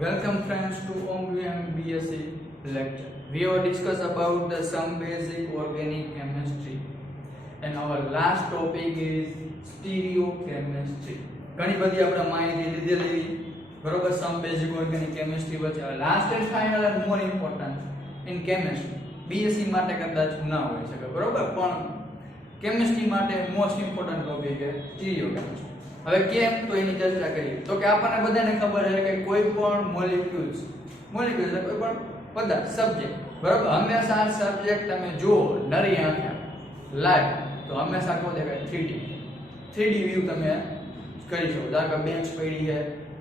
Welcome friends to OMVM BSc lecture. We will discuss about the some basic organic chemistry and our last topic is stereochemistry. ઘણી બધી આપણે માહિતી લીધેલી બરોબર some basic organic chemistry વચ્ચે last and final and more important in chemistry BSc માટે કદાચ ના હોઈ શકે બરોબર પણ કેમિસ્ટ્રી માટે મોસ્ટ ઇમ્પોર્ટન્ટ ટોપિક છે સ્ટીરિયોકેમિસ્ટ્રી. હવે કેમ તો એની ચર્ચા કરીએ તો કે આપણને બધાને ખબર છે કે કોઈ પણ મોલેક્યુલ્સ એટલે કોઈ પણ પદાર્થ સબ્જેક્ટ બરાબર હંમેશા સબ્જેક્ટ તમે જુઓ નરી આંખે લાઈવ તો હંમેશા કહો દેખાય 3D વ્યૂ તમે કરી શકો. ધારો કે બેન્ચ પડી છે,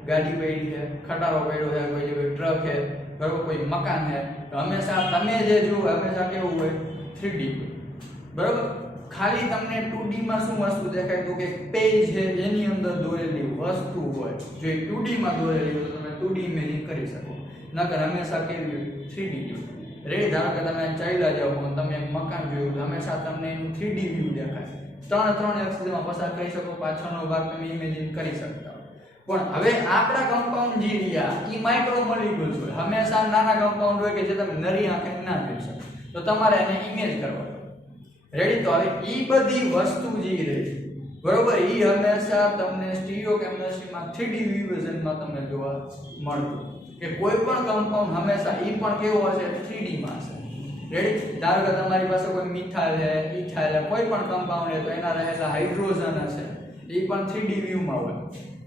ગાડી પડી છે, ખટારો પડ્યો છે, કોઈ જગ્યાએ ટ્રક છે બરાબર, કોઈ મકાન છે તો હંમેશા તમે જે જુઓ હંમેશા કેવું હોય 3D બરાબર. ખાલી તમને 2D માં શું વસ્તુ દેખાય તો કે પેજ છે એની અંદર દોરેલી વસ્તુ હોય. જો એ 2D માં દોરેલી હોય તો તમે 2D ઇમેજિંગ કરી શકો, નકર હંમેશા કેવી 3D રેડી. ધારો કે તમે ચાલ્યા જાઓ અને તમે એક મકાન જોયું તો હંમેશા તમને એનું 3D વ્યૂ દેખાય. ત્રણ એક્સમાં પસાર કરી શકો, પાછળનો ભાગ તમે ઇમેજિન કરી શકતા હો. પણ હવે આપણા કમ્પાઉન્ડ જે રહ્યા એ માઇક્રો મોલેક્યુલ્સ હોય, હંમેશા નાના કમ્પાઉન્ડ હોય કે જે તમે નરી આંખે ના જોઈ શકો, તો તમારે એને ઇમેજ કરવા રેડી. તો હવે ઈ બધી વસ્તુ જે રહી બરોબર ઈ હંમેશા તમને સ્ટીરિયોકેમિસ્ટ્રીમાં 3D વિઝનમાં તમને જોવા મળતું કે કોઈ પણ કમ્પાઉન્ડ હંમેશા ઈ પણ કેવો હશે 3D માં હશે રેડી. ધારો કે તમારી પાસે કોઈ મિથાઇલ છે, ઇથાઇલ છે, કોઈ પણ કમ્પાઉન્ડ છે તો એના રહેલા હાઇડ્રોજન હશે ઈ પણ 3D વ્યૂમાં હોય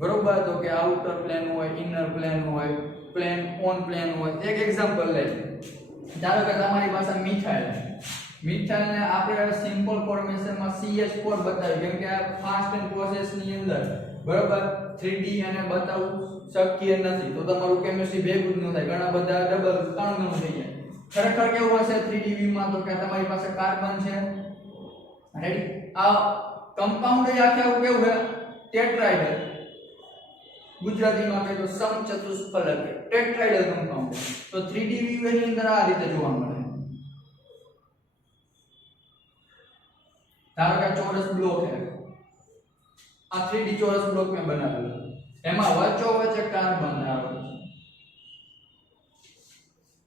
બરોબર. તો કે આઉટર પ્લેન હોય, ઇનર પ્લેન હોય, પ્લેન ઓન પ્લેન હોય. એક એક્ઝામ્પલ લઈએ, ધારો કે તમારી પાસે મિથાઇલ છે, મિથાઇલને આપણે સિમ્પલ ફોર્મેશનમાં CH4 બતાવ્યું કેમ કે આ ફાસ્ટ એન્ડ પ્રોસેસ ની અંદર બરોબર 3D અને બતાવવું શક્ય નથી, તો તમારું કેમિસ્ટ્રી ભેગું જ ન થાય, ઘણા બધા ડબલ ત્રણ થઈ જાય. ખરેખર કેવું હશે 3D વ્યૂમાં તો કે તમારી પાસે કાર્બન છે રેડી. આ કમ્પાઉન્ડ એ આખે આવું કેવું છે ટેટ્રાઇડલ, ગુજરાતીમાં કહે તો સમચતુષ્ફલક ટેટ્રાઇડલ કમ્પાઉન્ડ. તો 3D વ્યૂ એની અંદર આ રીતે જોવા મળે. ધારો કે ચોરસ બ્લોક है, આ 3D ચોરસ બ્લોક મેં બનાવેલો, એમાં વચ્ચો વચ્ચે કાર્બન આવે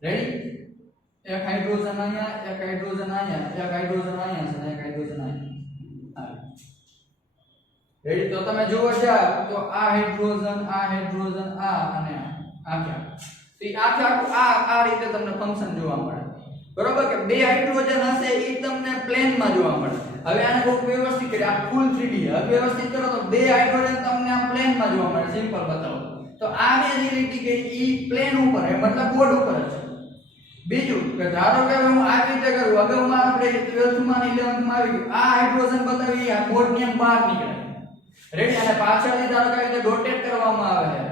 રેડી. એક હાઇડ્રોજન અહીંયા, એક હાઇડ્રોજન અહીંયા, એક હાઇડ્રોજન અહીંયા છે, એક હાઇડ્રોજન અહીંયા રેડી. તો તમે જુઓ છો તો આ હાઇડ્રોજન અને આ ક્યાં તો આ રીતે તમને ફંક્શન જોવા મળે બરોબર કે બે હાઇડ્રોજન હશે એ તમને પ્લેનમાં જોવા મળે. હવે આને બહુ વ્યવસ્થિત કરી આ ફૂલ 3D હવે વ્યવસ્થિત કરો તો બે હાઇડ્રોજન તમને આ પ્લેનમાં જોવા મળે. સિમ્પલ બતાવો તો આ બે જે લીટી કે ઈ પ્લેન ઉપર હે મતલબ બોર્ડ ઉપર છે. બીજું કે ધારો કે હું આ રીતે કરું, હવે હું આપણે 12th માં 11th માં આવી ગયું, આ હાઇડ્રોજન બતાવી આ બોર્ડ ની બહાર નીકળે રેડી. અને પાછળથી ધારો કે રીતે ડોટેટ કરવામાં આવે છે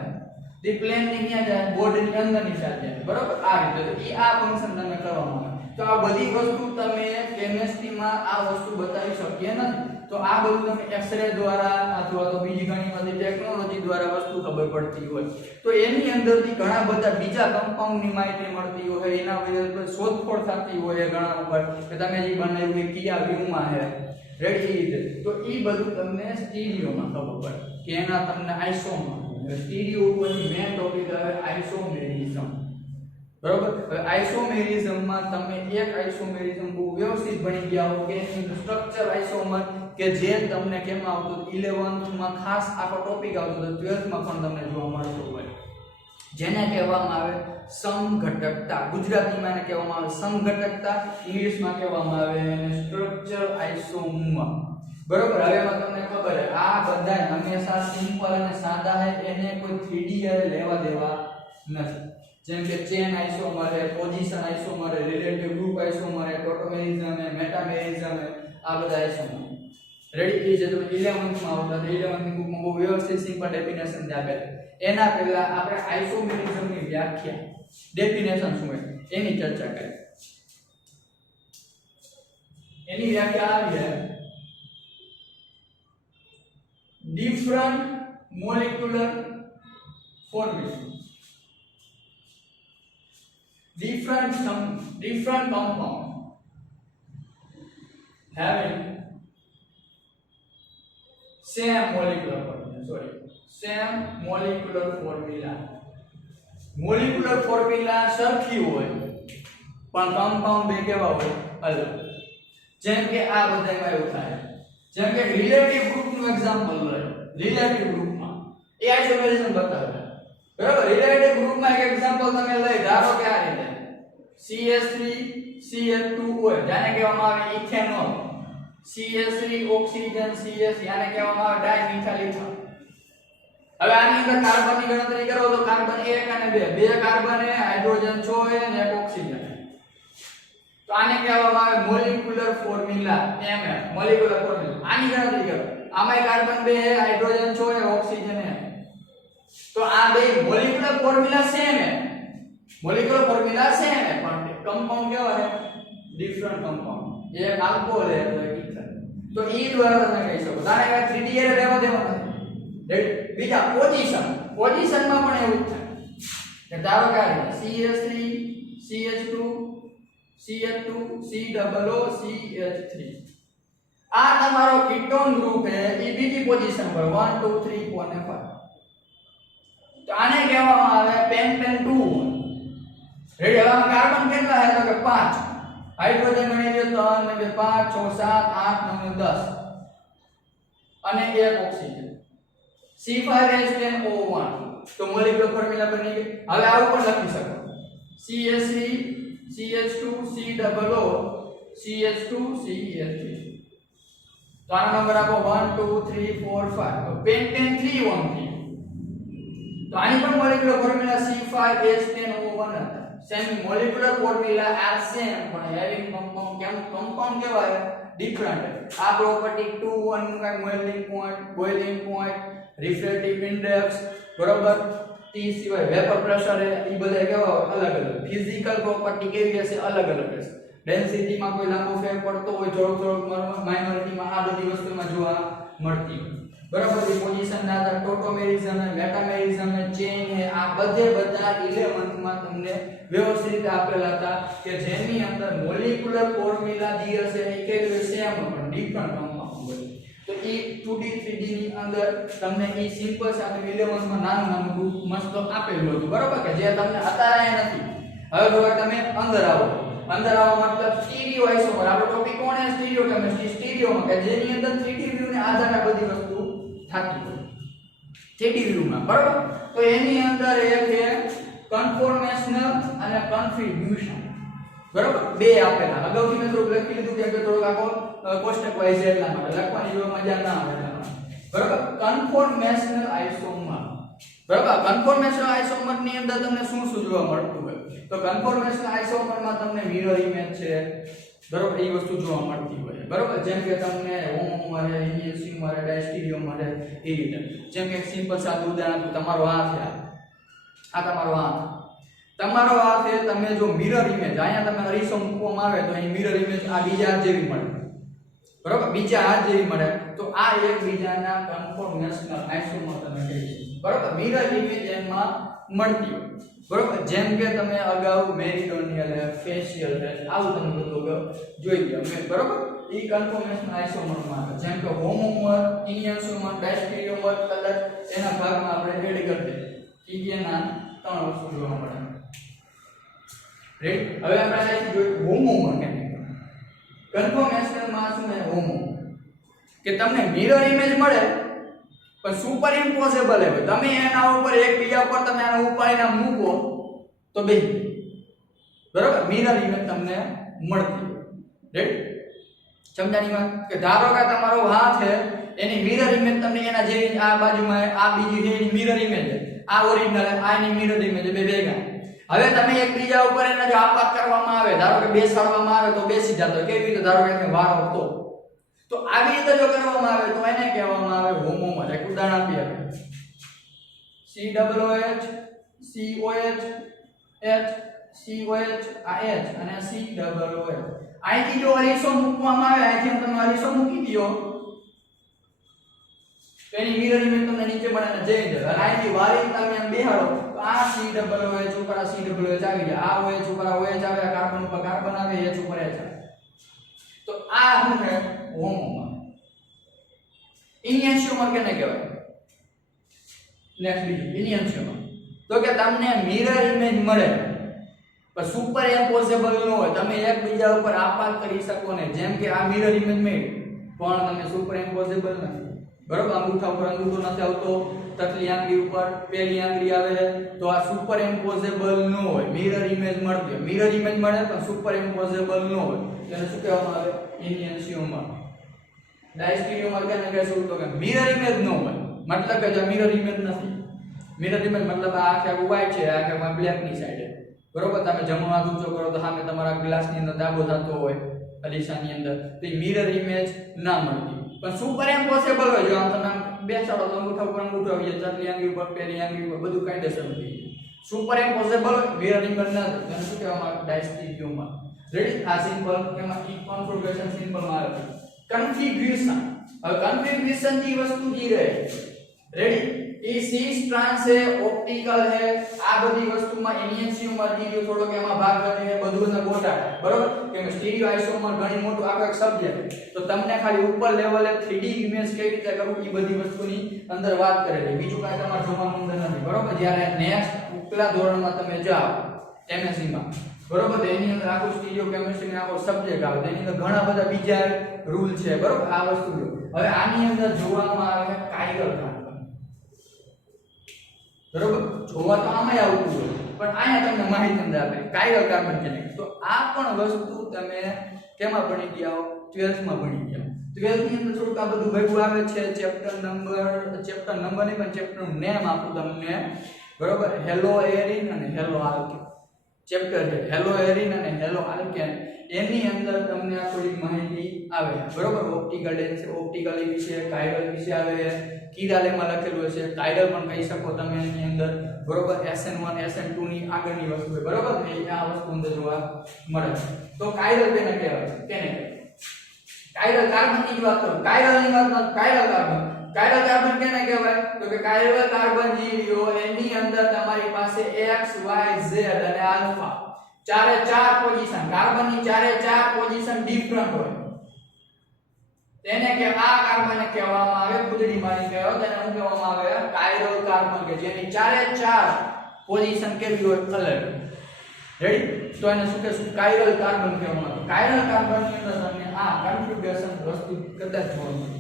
દી પ્લેન ની ન્યા જાય, બોર્ડ ની અંદર ની સાઈડ જાય બરોબર. આ રીતે તો ઈ આ ફંક્શન તમે કરવામાં આવે. તો આ બધી વસ્તુ તમે કેમિસ્ટ્રીમાં આ વસ્તુ બતાવી શક્ય નથી, તો આ બધું તમે એક્સરે દ્વારા અથવા તો બીજી ઘણી બધી ટેકનોલોજી દ્વારા વસ્તુ ખબર પડતી હોય તો એની અંદરથી ઘણા બધા બીજા કમ્પાઉન્ડની માહિતી મળતી હોય, એના વિશે શોધખોળ થતી હોય ઘણા ઉપર કે તમે જે બનાવ્યું એ કયા વ્યૂમાં છે રેડી રીતે. તો એ બધું તમને સ્ટીરિયોમાં ખબર પડે કે એના તમને આઇસોમાં સ્ટીરિયો ઉપરની મેઇન ટોપિક આવે આઇસોમેરિઝમ બરોબર. હવે આઇસોમેરિઝમમાં તમે એક આઇસોમેરિઝમ બહુ વ્યવસ્થિત ભણી ગયા હો કે સ્ટ્રક્ચર આઇસોમર કે જે તમને કેમ આવતું 11th માં ખાસ આખો ટોપિક આવતો તો 12th માં પણ તમને જોવા મળતો હોય, જેને કહેવામાં આવે સમઘટકતા. ગુજરાતીમાં એને કહેવામાં આવે સમઘટકતા, ઇંગ્લિશમાં કહેવામાં આવે એને સ્ટ્રક્ચર આઇસોમર બરોબર. હવે એમાં તમને ખબર છે આ બધા હંમેશા સિમ્પલ અને સાદા છે, એને કોઈ 3D લેવા દેવા નથી. જેમ કે ચેન આઇસોમર है, પોઝિશન આઇસોમર है, રિલેટિવ ગ્રુપ આઇસોમર है, ટોટોમેરિઝમ है, મેટામેરિઝમ है, આ બધા આઇસોમર રેડી. એ જે તમે 11th માં આવતા 11th ની બુકમાં બહુ વ્યવસ્થિત સિમ્પલ ડેફિનેશન આપેલ. એના પહેલા આપણે આઇસોમેરિઝમની વ્યાખ્યા ડેફિનેશન શું છે એની ચર્ચા કરીએ. એની વ્યાખ્યા આવી છે different molecular formation, different compound having same molecular formula molecular formula સરખી હોય પણ કમ્પાઉન્ડ બે કેવા હોય અલગ. જેમ કે આ બધામાં એવું થાય. જેમ કે રિલેટિવ ગ્રુપનું એક્ઝામ્પલ લો. રિલેટિવ ગ્રુપમાં એ આઇસોમેરિઝમ બતાવે. બરાબર, રિલેટિવ ગ્રુપમાં એક એક્ઝામ્પલ તમે લઈ ધારો કે આ રીતે CH3 CH2 હોય જેને કહેવામાં આવે ઇથેનોલ. CH3 ઓક્સિજન CH આને કહેવામાં આવે ડાયમિથાઇલ ઇથર. હવે આની અંદર કાર્બનની ગણતરી કરો તો કાર્બન 1 અને 2 બે કાર્બન એ હાઇડ્રોજન 6 અને એક ઓક્સિજન. તો આને કહેવામાં આવે molecular formula MM molecular formula. આની ગણતરી કરો. આમાં કાર્બન 2 છે હાઇડ્રોજન 6 છે ઓક્સિજન છે. તો આ બે મોલિક્યુલર ફોર્મ્યુલા સેમ છે. મોલિક્યુલર ફોર્મ્યુલા સેમ છે પણ કમ્પાઉન્ડ કેવા છે ડિફરન્ટ કમ્પાઉન્ડ. એક આલ્કોહોલ છે તો એક ઇથર. તો ઈ દ્વારા તમે કહી શકો. તારે 3D એરે લેવા દેવા નથી. બીજા પોઝિશનમાં પણ એવું જ થાય કે ધારો કે CH3 CH2 CH2 COO CH3 આ તમારો કીટોન ગ્રુપ છે એ બીજી પોઝિશન પર 1 2 3 4 અને 5. તો આને કહેવામાં આવે પેન્ટેન 2. રેડી. હવે કાર્બન કેટલા છે તો કે 5. હાઇડ્રોજન ગણી લો 3 ને 2 5 6 7 8 9 10 અને એક ઓક્સિજન C5H10O1. તો મોલિક્યુલર ફોર્મ્યુલા બની ગઈ. હવે આવું પણ લખી શકો CH3 CH2 COO CH2 CH3. તો આનો નંબર આપો 1 2 3 4 5. તો પેન્ટેન 3 1 3. તો આની પણ મોલિક્યુલર ફોર્મ્યુલા C5H10O1 હતા. Same molecular formula are same પણ હેવિંગ કમ્પાઉન્ડ કેમ કમ્પાઉન્ડ કહેવાય ડિફરન્ટ. આ પ્રોપર્ટી 2 1 નું કઈ melting point boiling point refractive index બરોબર T સિવાય વેપર પ્રેશર એ બધા કેવા અલગ અલગ. ફિઝિકલ પ્રોપર્ટી કેવી હશે અલગ અલગ હશે. ડેન્સિટી માં કોઈ લાંબો ફેર પડતો હોય થોડોક માઇનોરિટી માં આ બધી વસ્તુમાં જોવા મળતી હોય. બરાબર છે. પોઝિશન ના આધાર ટોટોમેરિઝમ અને મેટામેરિઝમ અને ચેઇન હે આ બધા 11th માં તમને વ્યવસ્થિત રીતે આપેલા હતા કે જેની અંદર મોલિક્યુલર ફોર્મ્યુલા દી હશે એ કેવી સેમ પણ ડિફરન્ટ કમ્પાઉન્ડ હોય. તો એ 2D 3D ની અંદર તમને એ સિમ્પલ સાથે 11th માં નાનું ગ્રુપ મસ્ત આપેલું હતું. બરાબર કે જે તમને અત્યારે નથી. હવે જો તમે અંદર આવો મતલબ સ્ટીરિયો આઇસોમર. આપણો ટોપિક કોણ છે સ્ટીરિયો કેમિસ્ટ્રી. સ્ટીરિયોમાં કે જેની અંદર 3D વ્યૂ ને આધારે બધી વસ્તુ થતી હોય 3D વ્યૂમાં. બરાબર. તો એની અંદર એક છે કન્ફોર્મેશનલ અને કન્ફિગ્યુશન. બરાબર બે આપેલા. અગાઉથી મેં થોડું લખી લીધું કે થોડુંક આખો કોષ્ટક વાઇઝ એટલા માટે લખવાની જો મજા ના આવે એટલા માટે. બરાબર. કન્ફોર્મેશનલ આઇસોમર. બરાબર. કન્ફોર્મેશનલ આઇસોમર ની અંદર તમને શું જોવા મળતું હોય તો કન્ફોર્મેશનલ આઇસોમર માં તમને મિરર ઇમેજ છે બરાબર એ વસ્તુ જોવા મળતી હોય. બરાબર. જેમ કે તમને હોમોમર છે ઇનિયન્સિયમર છે ડાયસ્ટીરિયોમર છે એ રીતે. જેમ કે સિમ્પલ સાદું ઉદાહરણ તમારો હાથ છે આ તમારો હાથ છે. તમે જો મિરર ઇમેજ અહીંયા તમે અરીસો મૂકવામાં આવે તો અહીં મિરર ઇમેજ આ બીજા હાથ જેવી મળે. બરાબર. બીજા હાથ જેવી મળે તો આ એકબીજાના કન્ફોર્મેશનલ આઇસોમર તમે કહી શકો. બરાબર. મિરર ઇમેજ એમાં મળતી હોય. બરાબર. જેમ કે તમે અગાઉ મેરીટોનિયલ ફેશિયલ આવું તમે બધું જોઈ ગયા મેં. બરાબર. એ કન્ફોર્મેશનલ આઇસોમરમાં આવે. જેમ કે હોમોમર ઇનિયન્સિયમર ડાયસ્ટીરિયોમર કલર એના ભાગમાં આપણે એડ કરી દઈએ. એના 3 વસ્તુ જોવા મળે. રાઈટ. હવે આપણે અહીંથી જોઈએ હોમોમર કેમ કન્ફોર્મેશનલ માં શું છે હોમોમર કે તમને મિરર ઇમેજ મળે પણ સુપર ઇમ્પોસિબલ હે. તમે એના ઉપર એકબીજા ઉપર તમે આને ઉપાડીને મૂકો તો બે બરાબર મિરર ઇમેજ તમને મળતી હોય. રાઈટ. સમજાણી વાત કે ધારો કે તમારો હાથ છે એની મિરર ઇમેજ તમને એના જેવી આ બાજુમાં આ બીજી છે એની મિરર ઇમેજ છે. આ ઓરિજિનલ આ એની મિરર ઇમેજ બે ભેગા. હવે તમે એકબીજા ઉપર એને જો આપાત કરવામાં આવે ધારો કે બેસાડવામાં આવે તો બેસી જતો. કેવી રીતે ધારો કે વારો તો આવી રીતે જો કરવામાં આવે તો એને કહેવામાં આવે હોમોમર. એક ઉદાહરણ આપીએ COOH COH આ H અને COOH. અહીંથી જો અરીસો મૂકવામાં આવે અહીંથી તમે અરીસો મૂકી દો તો એની મિરર ઇમેજ તમને નીચે મળે ને જઈ જાય. અને અહીંથી વારી તમે એમ બેહાડો તો આ COOH ઉપર આ COOH આવી જાય. આ OH ઉપર આ OH આવે. કાર્બન ઉપર કાર્બન આવે. H ઉપર H આવે. તો આ શું છે હોમોમર. ઇનિયન્સિયમર કેને કહેવાય નેક્સ્ટ બીજું ઇનિયન્સિયમર. તો કે તમને મિરર ઇમેજ મળે પણ સુપર ઇમ્પોસિબલ ન હોય, તમે એકબીજા ઉપર આપાત કરી શકો ને, જેમ કે આ મિરર ઇમેજ મેળ પણ તમે સુપર ઇમ્પોસિબલ નથી, બરોબર? અંગૂઠા ઉપર અંગૂઠો નથી આવતો, તકલી આંગળી ઉપર પેલી આંગળી આવે છે, તો આ સુપર ઇમ્પોસિબલ ન હોય, મિરર ઇમેજ મળતી હોય. મિરર ઇમેજ મળે પણ સુપર ઇમ્પોસિબલ ન હોય, તેને શું કહેવામાં આવે? ઇનિયન્સિયોમર. ડાયસ્ટીરિયોમર કેને કહેશું? તો કે મિરર ઇમેજ ન હોય, મતલબ કે જો મિરર ઇમેજ નથી, મિરર ઇમેજ મતલબ આ આખે વ્હાઈટ છે, આખે બ્લેક ની સાઈડે, બરોબર? તમે જમણો હાથ ઊંચો કરો તો સામે તમારા ગ્લાસ ની અંદર દાબો થતો હોય અરીસાની અંદર, તો મિરર ઇમેજ ના મળતી. પણ સુપર ઇમ્પોસિબલ હોય, જો આમ તમે બેસાડો તો અંગૂઠા ઉપર અંગૂઠો આવી જાય, ચકલી આંગળી ઉપર પેલી આંગળી ઉપર બધું કાયદેસર થઈ જાય. સુપર ઇમ્પોસિબલ મિરર ઇમેજ ના થાય, તેને શું કહેવામાં આવે? ડાયસ્ટીરિયોમર. રેડી? આ સિમ્પલ એમાં ઈ કોન્ફિગરેશન સિમ્પલ માં આવે. કન્ફિગ્યુરેશન, હવે કન્ફિગ્યુરેશન ની વસ્તુ જી રહે, રેડી? એ સિસ ટ્રાન્સ છે, ઓપ્ટિકલ છે, આ બધી વસ્તુમાં ઇનિયન્સિયોમર જી થોડોક એમાં ભાગ બને છે, બધું ને ગોટા, બરોબર? કે સ્ટીરિયો આઇસોમર ઘણી મોટું આખો એક સબ્જેક્ટ, તો તમને ખાલી ઉપર લેવલે 3D ઇમેજ કેવી રીતે કરવું એ બધી વસ્તુની અંદર વાત કરેલી, બીજું કાંઈ તમારે જોવાનું અંદર નથી, બરોબર? જ્યારે નેક્સ્ટ ઉપલા ધોરણમાં તમે જાઓ MSc માં, બરોબર? તો એની અંદર આખું સ્ટીરિયો કેમિસ્ટ્રી આખો સબ્જેક્ટ આવે, તેની અંદર ઘણા બધા બીજા રૂલ છે, બરોબર? આ વસ્તુ હવે આની અંદર જોવામાં આવે કાયરલ કાર્બન, બરોબર? જોવા તો આમાંય આવતું હોય પણ અહીંયા તમને માહિતી અંદર આપે કાયરલ કાર્બન કેને. તો આ પણ વસ્તુ તમે કેમાં ભણી ગયા હો? 12th માં ભણી ગયા. 12th ની અંદર થોડુંક આ બધું ભેગું આવે છે, ચેપ્ટર નંબર નહીં પણ ચેપ્ટર નું નેમ આપું તમને, બરોબર? હેલો એરિન અને હેલો આલ્કેન ચેપ્ટર છે, હેલો એરિન અને હેલો આલ્કેન. એની અંદર તમને આ થોડી માહિતી આવે, બરોબર? ઓપ્ટિકલ ડેન્સ, ઓપ્ટિકલ વિશે, કાયરલ વિશે આવે, કિરાલેમાં લખેલું છે, કાયરલ પણ કહી શકો તમે એની અંદર, બરોબર? SN1 SN2 ની આગળની વસ્તુ છે, બરોબર? એ આ વસ્તુ અંદર જોવા મળે. તો કાયરલ કેને કહેવાય? કેને કાયરલ કાર્બન ની વાત કરો, કાયરલ ની વાત ન, કાયરલ કાર્બન કેને કહેવાય? તો કે કાયરલ કાર્બન જે રહ્યો એની અંદર તમારી પાસે x y z અને આલ્ફા ચારે ચાર પોઝિશન, કાર્બન ની ચારે ચાર પોઝિશન ડિફરન્ટ હોય, તેને કે આ કાર્બન કહેવામાં આવે, ફૂદડી માની કહેવાય, તેને શું કહેવામાં આવે? કાયરલ કાર્બન, કે જેની ચારે ચાર પોઝિશન કેવી હોય? અલગ. રેડી? તો એને શું કહેશું? કાયરલ કાર્બન કહેવામાં આવે. કાયરલ કાર્બન ની અંદર તમને આ કન્ફિગ્યુરેશન વસ્તુ કદાચ જોવા મળે,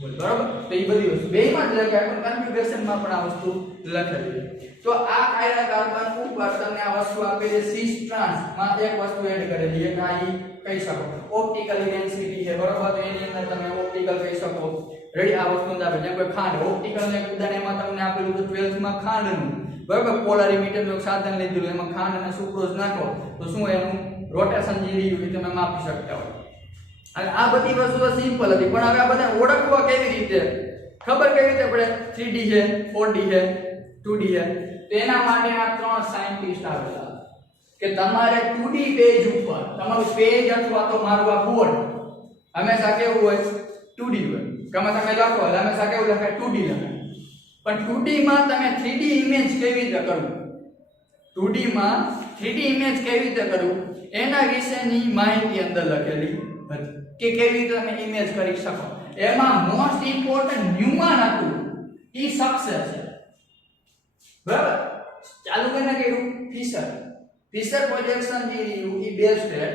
બરોબર? તો એ બધી વસ્તુ બેયમાં જ લખાય પણ કન્ફિગ્યુરેશન માં પણ આ વસ્તુ લખેલી છે. તો આ કાયરલ કાર્બન ઉપર તમને આ વસ્તુ આપેલી સિસ ટ્રાન્સ માં એક વસ્તુ એડ કરેલી, એક આ ઈ કહી શકો ઓપ્ટિકલ ડેન્સિટી છે, બરોબર? તો એની અંદર તમે ઓપ્ટિકલ કહી શકો. રેડી? આ વસ્તુ અંદર જેમ કે ખાંડ, ઓપ્ટિકલ ને ઉદાહરણ એમાં તમને આપેલું તો 12th માં ખાંડનું, બરોબર? પોલારીમીટર નું સાધન લીધું, એમાં ખાંડ અને સુક્રોઝ નાખો તો શું એનું રોટેશન જે રહ્યું એ તમે માપી શકતા હોય. અને આ બધી વસ્તુઓ સિમ્પલ હતી, પણ હવે આ બધા ઓળખવા કેવી રીતે, ખબર કેવી રીતે પડે? 3D છે, 4D છે, 2D છે. તેના માટે આ ત્રણ સાયન્ટિસ્ટ આવેલા કે તમારે 2D પેજ ઉપર તમારું પેજ અથવા તો મારું આ બોર્ડ હંમેશા કેવું હોય? 2D હોય. તમે લખો હંમેશા કેવું લખાય? 2D લખાય. પણ 2D માં તમે 3D ઇમેજ કેવી રીતે કરવું, 2D માં 3D ઇમેજ કેવી રીતે કરવું એના વિશેની માહિતી અંદર લખેલી હતી કે કેવી રીતે તમે ઇમેજ કરી શકો. એમાં મોસ્ટ ઇમ્પોર્ટન્ટ ન્યુમાન હતું, ઈ સક્સેસ છે, બરાબર? ચાલુ કરીને કહ્યું ફિશર પ્રોજેક્શન જે રહ્યું ઈ બેસ્ટ છે.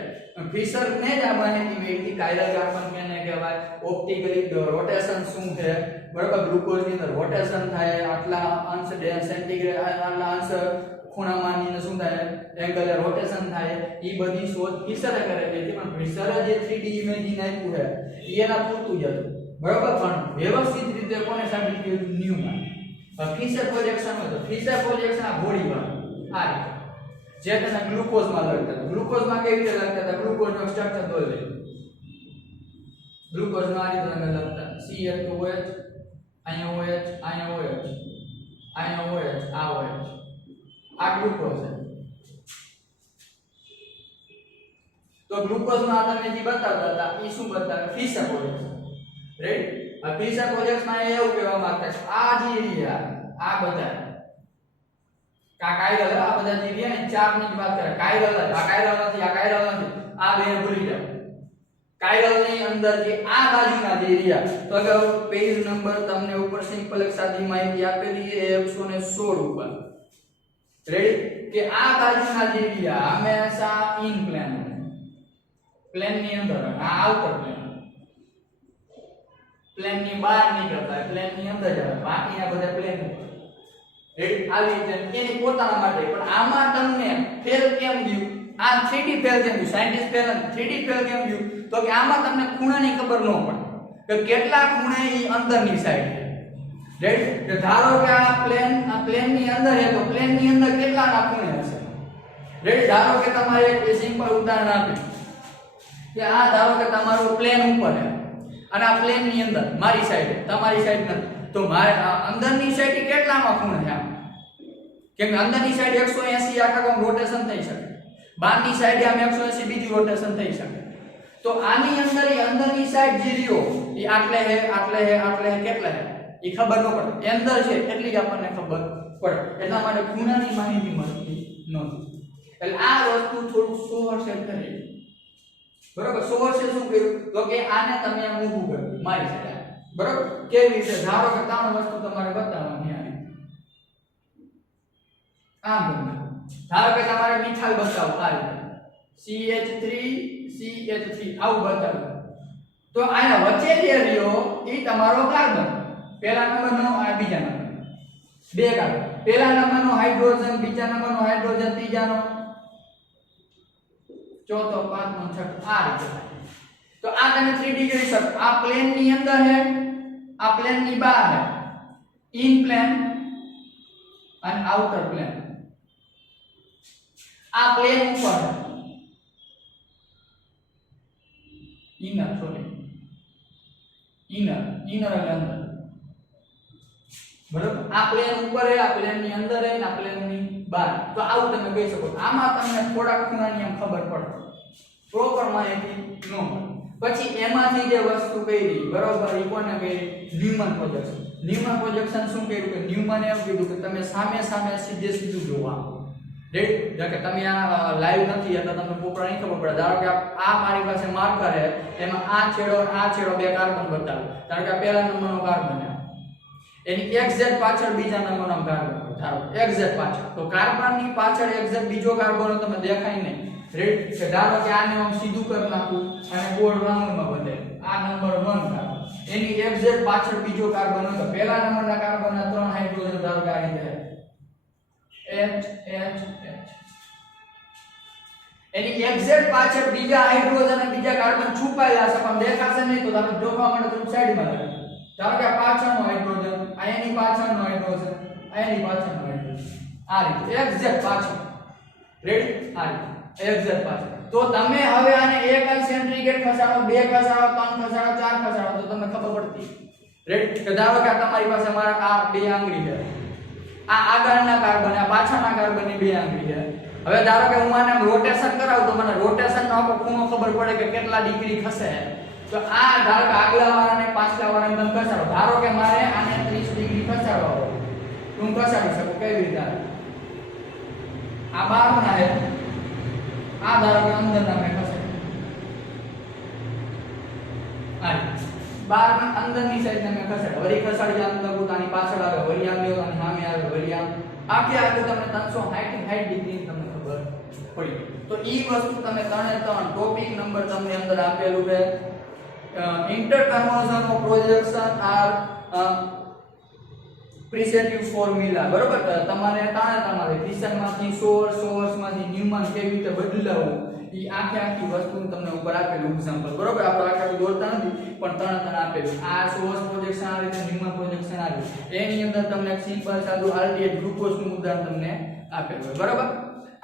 ફિશર ને જ આ માહિતી મળી કાયરલ કાર્બન કેને કહેવાય, ઓપ્ટિકલી રોટેશન શું છે, બરાબર? ગ્લુકોઝ ની અંદર રોટેશન થાય, આટલા અંશ સેન્ટીગ્રેડ, આટલા અંશ ખૂણામાંની શું થાય, એંગલ રોટેશન થાય, ઈ બધી શોધ ફિશરે કરેલી હતી. પણ ફિશરે જે 3D ઇમેજિંગ આપ્યું છે ઈ એના પૂરતું જ હતું, બરાબર? પણ વ્યવસ્થિત રીતે કોને સાબિત કર્યું? ન્યુમાન. ફિશર પ્રોજેક્શન હોય તો ફિશર પ્રોજેક્શન આ બોડીમાં આ રીતે જે તેને ગ્લુકોઝમાં લખતા હતા. ગ્લુકોઝમાં કેવી રીતે લખતા હતા? ગ્લુકોઝનો સ્ટ્રક્ચર દોરી લે, ગ્લુકોઝનો આ રીતે તમે લખતા CH2OH, અહીંયા OH, અહીંયા OH, અહીંયા OH, આ OH, આ ગ્લુકોઝ છે. તો ગ્લુકોઝમાં તમે જે બતાવતા હતા એ શું બતાવે? Fischer projection. રેડી? આ ફિશર પ્રોજેક્શનમાં એવું કહેવા માંગતા છે આ જે રહ્યા આ બધા કાયરલ, આ બધા જે રહ્યા ને ચાર ની વાત કરે, કાયરલ આ કાયરલ નથી, આ કાયરલ નથી, આ બે ભૂલી જાવ. કાયરલ ની અંદર જે આ બાજુના જે રહ્યા, તો અગાઉ પેજ નંબર તમને ઉપર સિમ્પલ એક સાદી માહિતી આપેલી છે 116 ઉપર, રેડી કે આ બાજુના જે એરિયા હંમેશા ઇન પ્લેન પ્લેન ની અંદર આ આઉટર પ્લેન પ્લેન ની બહાર નીકળતા પ્લેન ની અંદર જાય બાકી આ બધા પ્લેન રેડી આવી રીતે એની પોતાના માટે પણ આમાં તમને ફેલ કેમ ગયું આ 3D ફેલ કેમ ગયું સાયન્ટિસ્ટ ફેલ 3D ફેલ કેમ ગયું તો કે આમાં તમને ખૂણાની ખબર ન પડે કે કેટલા ખૂણે ઈ અંદરની સાઈડ છે રેડી કે ધારો કે આ પ્લેન ની અંદર છે તો પ્લેન ની અંદર કેટલાના ખૂણે હશે રેડી ધારો કે તમારે એક સિમ્પલ ઉદાહરણ આપ્યું કે આ ધારો કે તમારું પ્લેન ઉપર છે અને આ પ્લેન ની અંદર મારી સાઈડ તમારી સાઈડ નથી તો મારે અંદરની સાઈડ કેટલામાં ખૂણે છે કેમ કે અંદરની સાઈડ 180 આખા રોટેશન થઈ શકે બહારની સાઈડ આમ 180 બીજું રોટેશન થઈ શકે તો આની અંદર એ અંદરની સાઈડ જે રહ્યો એ આટલે હે કેટલા હે એ ખબર ન પડે અંદર છે એટલી જ આપણને ખબર પડે એટલા માટે ખૂણાની માહિતી મળતી નથી એટલે આ વસ્તુ થોડું 100% કરી બરાબર 100% શું કર્યું તો કે આને તમે આમ ઊભું કર્યું મારી સાઈડ બરાબર કેવી રીતે ધારો કે ત્રણ વસ્તુ તમારે બતાવવાની આવી આમ બને ધારો કે તમારે મિથાઇલ બતાવો આ રીતે CH3 આવું બતાવો તો આના વચ્ચે જે રહ્યો એ તમારો કાર્બન પહેલા નંબરનો આ બીજા નંબર બે કાર્બન પહેલા નંબરનો હાઇડ્રોજન બીજા નંબરનો હાઇડ્રોજન ત્રીજાનો ચોથો પાંચમો છઠ્ઠો આ રીતે તો આ તમે 3D કરી શકો આ પ્લેન ની અંદર છે આ પ્લેન ની બહાર છે ઇન પ્લેન અને આઉટર પ્લેન આ પ્લેન ઉપર છે ઇનર એટલે અંદર બરાબર આ પ્લેન ઉપર છે આ પ્લેન ની અંદર છે આ પ્લેન ની બહાર તો આવું તમે કહી શકો આમાં તમને થોડા ખૂણાની એમ ખબર પડે પ્રોપર માહિતી ન મળે પછી એમાંથી જે વસ્તુ કરી બરોબર ઈ કોને કરી ન્યુમન પ્રોજેક્શન શું કર્યું કે ન્યુમને એમ કીધું કે તમે સામે સીધું જોવા રેડી જો કે તમે આ લાઈવ નથી એટલે તમને પ્રોપર નહીં ખબર પડે ધારો કે આ મારી પાસે માર્કર છે એમાં આ છેડો બે કાર્બન બતાવે ધારો કે પહેલા નંબરનો કાર્બન છે એની એક્ઝેક્ટ પાછળ બીજા નંબરનો કાર્બન ધારો એક્ઝેક્ટ પાછળ તો કાર્બનની પાછળ એક્ઝેક્ટ બીજો કાર્બન તમે દેખાય નહીં રેડી કે ધારો કે આને હું સીધું કરી નાખું અને ગોળ રાઉન્ડમાં બદલે આ નંબર 1 કાર્બન એની એક્ઝેક્ટ પાછળ બીજો કાર્બન હતો પહેલા નંબરના કાર્બનના 3 હાઇડ્રોજન ધારો કે આ રીતે H એની એક્ઝેક્ટ પાછળ બીજા હાઇડ્રોજન અને બીજા કાર્બન છુપાયેલા છે પણ દેખાશે નહીં તો તમે જોવા માટે થોડું સાઈડમાં રાખો ધારો કે પાછળનો હાઇડ્રોજન આની પાછળનો હાઇડ્રોજન આની પાછળનો હાઇડ્રોજન આ રીતે એક્ઝેક્ટ પાછળ રેડી આ રીતે એક્ઝેક્ટ પાછળ તો તમે હવે આને એક સેન્ટ્રીગેટ ખસાડો બે ખસાડો ત્રણ ખસાડો ચાર ખસાડો તો તમને ખબર પડતી રેડી કે ધારો કે તમારી પાસે મારા આ બે આંગળી છે આ આગળના કાર્બન આ પાછળના કાર્બનની બે આંગળી છે હવે ધારો કે હું આને રોટેશન કરાવું તો મને રોટેશનનો આખો ખૂણો ખબર પડે કે કેટલા ડિગ્રી ખસે તો આ ધારો કે આગલા વાળાને પાછલા વાળાને તમે ખસાડો ધારો કે મારે આને 30 ડિગ્રી ખસાડવા હોય તો હું ખસાડી શકું કેવી રીતે આ બહારના છે આ ધારો કે અંદરના મેં ખસાડી આ બાર અંદરની સાઈડ ને મેં ખસાડી વળી ખસાડી અંદર પોતાની પાછળ આવે વળી આમ લ્યો અને સામે આવે વળી આમ આખે આખું તમને 360 ડિગ્રી તમને ખબર પડી તો ઈ વસ્તુ તમે ત્રણે ત્રણ ટોપિક નંબર તમને અંદર આપેલું છે interconversion of projection are perspective formula બરોબર તમારે તમારે ફિશનમાંથી સોર્સમાંથી ન્યુમન કેવી રીતે બદલાવવું ઈ આખી વસ્તુ તમને ઉપર આપેલું એક્ઝામ્પલ બરોબર આપણે આખું દોરતા નથી પણ ત્રણ આપેલું આ સોર્સ પ્રોજેક્શન આ રીતે ન્યુમન પ્રોજેક્શન આવ્યું એની અંદર તમને સિમ્પલ સાદું આલ્ડિહાઇડ ગ્લુકોઝનું ઉદાહરણ તમને આપેલું છે બરોબર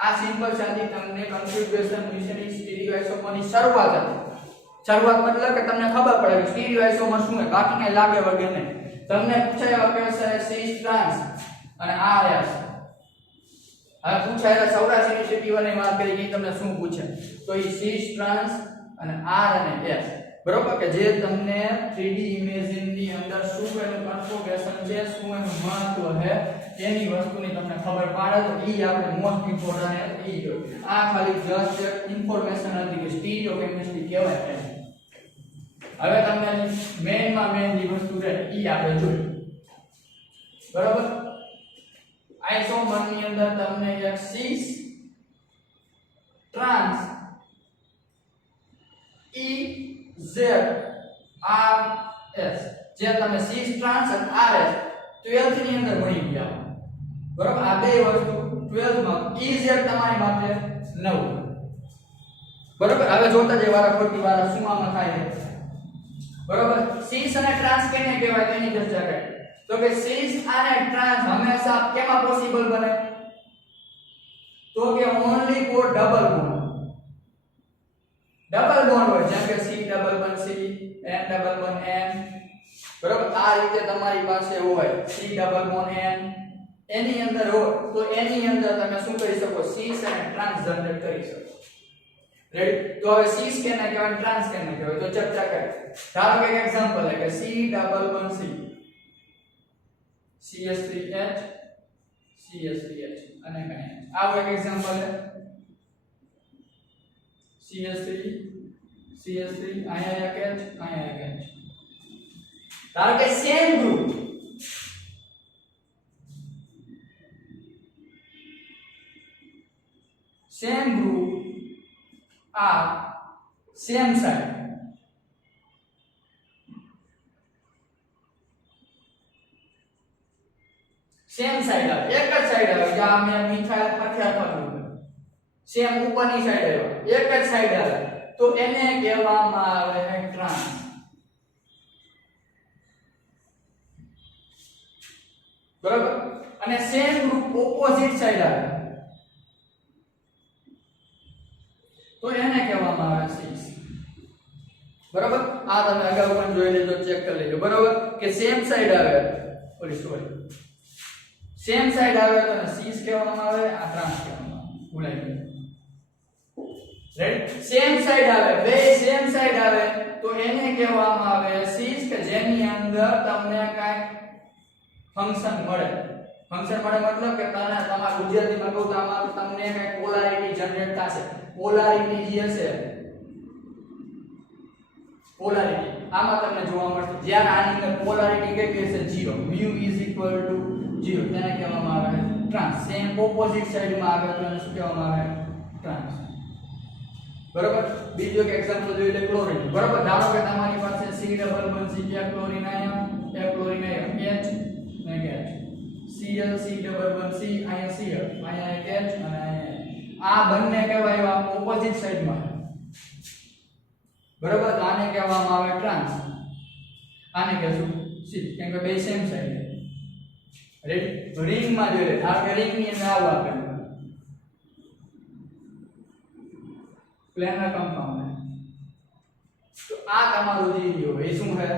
આ સિમ્પલ સાદી તમને કન્ફિગ્યુરેશન વિશેની સ્ટીરિયોઆઇસોમરની શરૂઆત મતલબ કે તમને ખબર પડે કે સ્ટીરિયોઆઇસોમર શું છે બાકી કઈ લાગે વગર નહીં તમને પૂછાય કે સિસ ટ્રાન્સ અને આરએસ હવે પૂછાય સૌરાષ્ટ્ર યુનિવર્સિટી વાળાની વાત કરી કે તમને શું પૂછે તો એ સિસ ટ્રાન્સ અને આર અને એસ બરોબર કે જે તમને 3D ઇમેજિંગ ની અંદર શું એનું કન્ફિગ્યુરેશન છે શું એનું મહત્વ છે એની વસ્તુની તમને ખબર પાડે તો ઈ આપણે મોસ્ટ ઇમ્પોર્ટન્ટ ઈ આ ખાલી જસ્ટ ઇન્ફોર્મેશન હતી કે સ્ટીરિયો કેમિસ્ટ્રી કહેવાય છે હવે તમને મેઈન જે વસ્તુ છે ઈ આપણે જોઈ બરોબર આઇસોમર ની અંદર તમને એક 6 ટ્રાન્સ EZRS જે તમે 6 ટ્રાન્સ અને RS 12th ની અંદર ભણી ગયા બરોબર આ બે વસ્તુ 12th માં EZ તમારી માટે 9 બરોબર હવે જોતા જઈએ વારા ખોટી વારા શું આમાં થાય છે બરોબર 6 અને ટ્રાન્સ કેને કહેવાય તેની ચર્ચા કરીએ તો કે 6 અને ટ્રાન્સ હંમેશા કેમાં પોસિબલ બને તો કે ઓન્લી ફોર ડબલ બોન્ડ હોય જેમ કે C double bond C N double bond N બરોબર આ રીતે તમારી પાસે હોય C ડબલ બોન્ડ N એની અંદર હોય તો એની અંદર તમે શું કરી શકો 6 અને ટ્રાન્સ જનરેટ કરી શકો રેડી તો હવે 6 કેને કહેવાય ટ્રાન્સ કેને કહેવાય તો ચર્ચા કરીએ ધારો કે એક એક્ઝામ્પલ લે કે C double bond C CS3H CS3H અને કઈ આવો એક એક્ઝામ્પલ છે CS3 CS3 અહીંયા એક H અહીંયા એક H ધારો કે સેમ ગ્રુપ આ સેમ સાઈડ આવે એક જ સાઈડ આવે જે આ મેં મિથાઇલ પ્રત્યાથા સેમ ઉપરની સાઈડ આવે એક જ સાઈડ આવે તો એને કહેવામાં આવે છે ટ્રાન્સ બરાબર અને સેમ ગ્રુપ ઓપોઝિટ સાઈડ આવે તો એને કહેવામાં આવે સીસ બરાબર આ તમે અગાઉ પણ જોઈ લેજો ચેક કરી લેજો બરાબર કે સેમ સાઈડ આવે સોરી સેમ સાઈડ આવે તો સીસ કહેવામાં આવે આ ટ્રાન્સ કહેવામાં આવે ભૂલાઈ ગયું રેડી સેમ સાઈડ આવે બે સેમ સાઈડ આવે તો એને કહેવામાં આવે સીસ કે જેની અંદર તમને કાઈ ફંક્શન મળે મતલબ કે તમારા ગુજરાતીમાં કહું તો આમાં તમને કાઈ પોલારિટી જનરેટ થશે પોલારિટી જે છે પોલારિટી આમાં તમને જોવા મળશે જ્યારે આની અંદર પોલારિટી કેટલી હશે 0 μ 0 તેને કહેવામાં આવે ટ્રાન્સ સેમ ઓપોઝિટ સાઈડમાં આવે તો એને શું કહેવામાં આવે ટ્રાન્સ બરાબર બીજો એક એક્ઝામ્પલ જોઈ લે ક્લોરીન બરાબર ધારો કે તમારી પાસે C ડબલ બોન્ડ C એક ક્લોરીન આયન એક ક્લોરીન આયન H ને H Cl C double bond C ion Cl ion એક H અને આયન આ બંને કહેવાય ઓપોઝિટ સાઈડમાં બરાબર તો આને કહેવામાં આવે ટ્રાન્સ આને કહેશું C કેમ કે બે સેમ સાઈડ રેડી રિંગ માં જોઈ લે ધારો કે રિંગ ની અંદર આવું આપેલું પ્લેનર કમ્પાઉન્ડ તો આ તમારું જે રહ્યો એ શું છે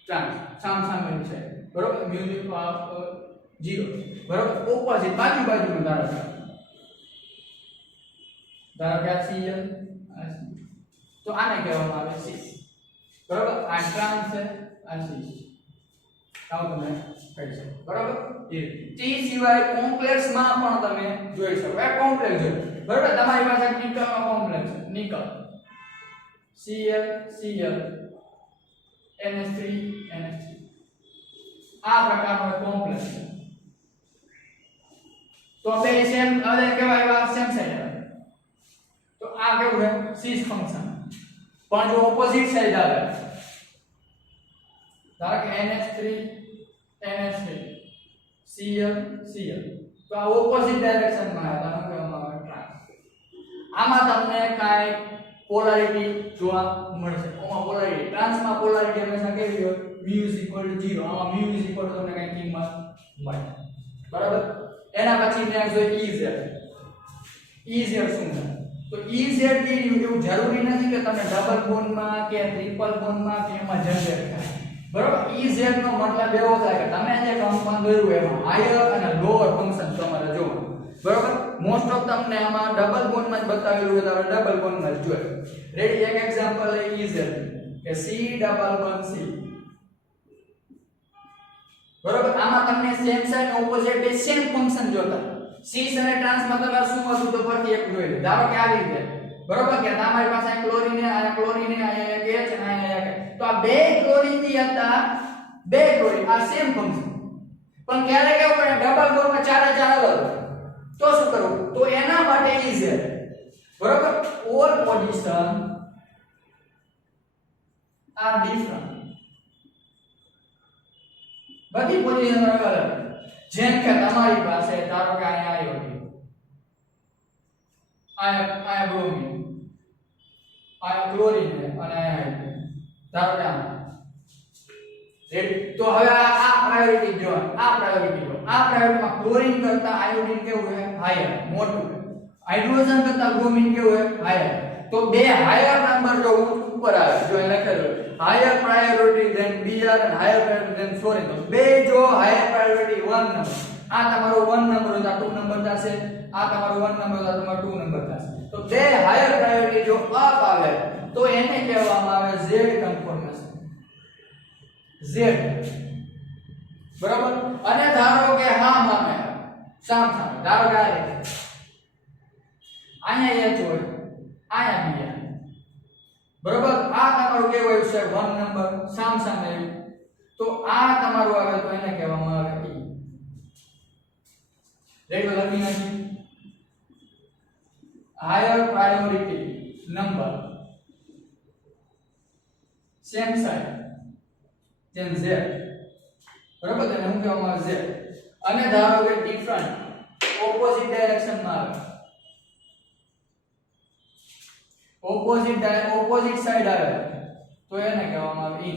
ટ્રાન્સ સામસામેની છે બરોબર મ્યુઝિક 0 બરોબર ઓપોઝિટ બાજુમાં ધારો કે Cl તો આને કહેવામાં આવે સીસ બરોબર આ ટ્રાન્સ છે આ સીસ આવું તમે કહી શકો બરોબર ટી સિવાય કોમ્પ્લેક્સ માં પણ તમે જોઈ શકો આ કોમ્પ્લેક્સ જોઈ બરોબર તમારી પાસે નિકલ નો કોમ્પ્લેક્સ નિકલ Cl NH3 આ પ્રકારનો કોમ્પ્લેક્સ તો બે સેમ હવે કહેવાય સેમ સાઈડ તો આ કેવું છે સીસ ફંક્શન પણ જો ઓપોઝિટ સાઈડ આવે ધારો કે NH3 Cl તો આ ઓપોઝિટ ડાયરેક્શનમાં આવે તો કહેવામાં આવે ટ્રાન્સ આમાં તમને કાઈ પોલારિટી જોવા મળશે આમાં પોલારિટી ટ્રાન્સમાં પોલારિટી હંમેશા કેવી હોય μ 0 આમાં μ તમને કાઈ કિંમત મળે બરાબર એના પછી નેક્સ્ટ હોય EZ શું છે તો EZ કે એવું જરૂરી નથી કે તમે ડબલ બોન્ડમાં કે ટ્રિપલ બોન્ડમાં કે એમાં જનરેટ થાય બરાબર EZ નો મતલબ એવો થાય કે તમે જે કમ્પાઉન્ડ દોર્યું એમાં હાયર અને લોઅર ફંક્શન તમારે જોવાનું બરાબર મોસ્ટ ઓફ તમને આમાં ડબલ બોન્ડમાં જ બતાવેલું હોય તો ડબલ બોન્ડમાં જ જોઈએ રેડી એક એક્ઝામ્પલ લે EZ કે C ડબલ બોન્ડ C બરાબર આમાં તમને સેમ સાઈડ ઓપોઝિટ બે સેમ ફંક્શન જોતા સીસ અને ટ્રાન્સમાં તમારે શું હતું તો ફરીથી એક જોઈ લે ધારો કે આવી રીતે બરોબર કે તમારી પાસે ક્લોરીન અહીંયા એક H અને અહીંયા એક તો આ બે ક્લોરીન ની હતા બે ક્લોરીન આ સેમ ફંક્શન પણ ક્યારે કેવું પડે ડબલ બોન્ડમાં ચારે ચાર અલગ તો શું કરવું તો એના માટે ઇઝ બરોબર ઓલ પોઝિશન આર ડિફરન્ટ બધી પોઝિશન અલગ અલગ જેમ કે તમારી પાસે ધારો કે અહીંયા આયોડીન આયા બ્રોમિન આયા ક્લોરીન અને આયા ધારો કે આમાં તો હવે આ પ્રાયોરિટી જો આ પ્રાયોરિટીમાં ક્લોરીન કરતા આયોડીન કેવું છે હાયર મોટું હાઇડ્રોજન કરતા બ્રોમિન કેવું છે હાયર તો બે હાયર નંબર જો ઉપર આવે જો એ લખેલું higher priority then Br and higher priority than fluorine તો બે જો હાયર પ્રાયોરિટી 1 નંબર આ તમારો 1 નંબર હોય તો 2 નંબર થશે આ તમારો 1 નંબર હોય તો તમારો 2 નંબર થશે તો બે હાયર પ્રાયોરિટી જો અપ આવે તો એને કહેવામાં આવે Z કન્ફર્મેશન Z બરાબર અને ધારો કે હા મામે સામે ધારો કે અહીંયા H હોય અહીંયા Br બરાબર આ તમારું કેવું છે 1 નંબર સામે તો આ તમારું આવે તો એને કહેવામાં આવે E રેડી લખી નાખી higher priority number same side જેમ Z બરાબર તેને શું કહેવામાં આવે Z અને ધારો કે ડિફરન્ટ ઓપોઝિટ ડાયરેક્શન માં આવે ઓપોઝિટ સાઇડ આવે તો એને કહેવામાં આવે E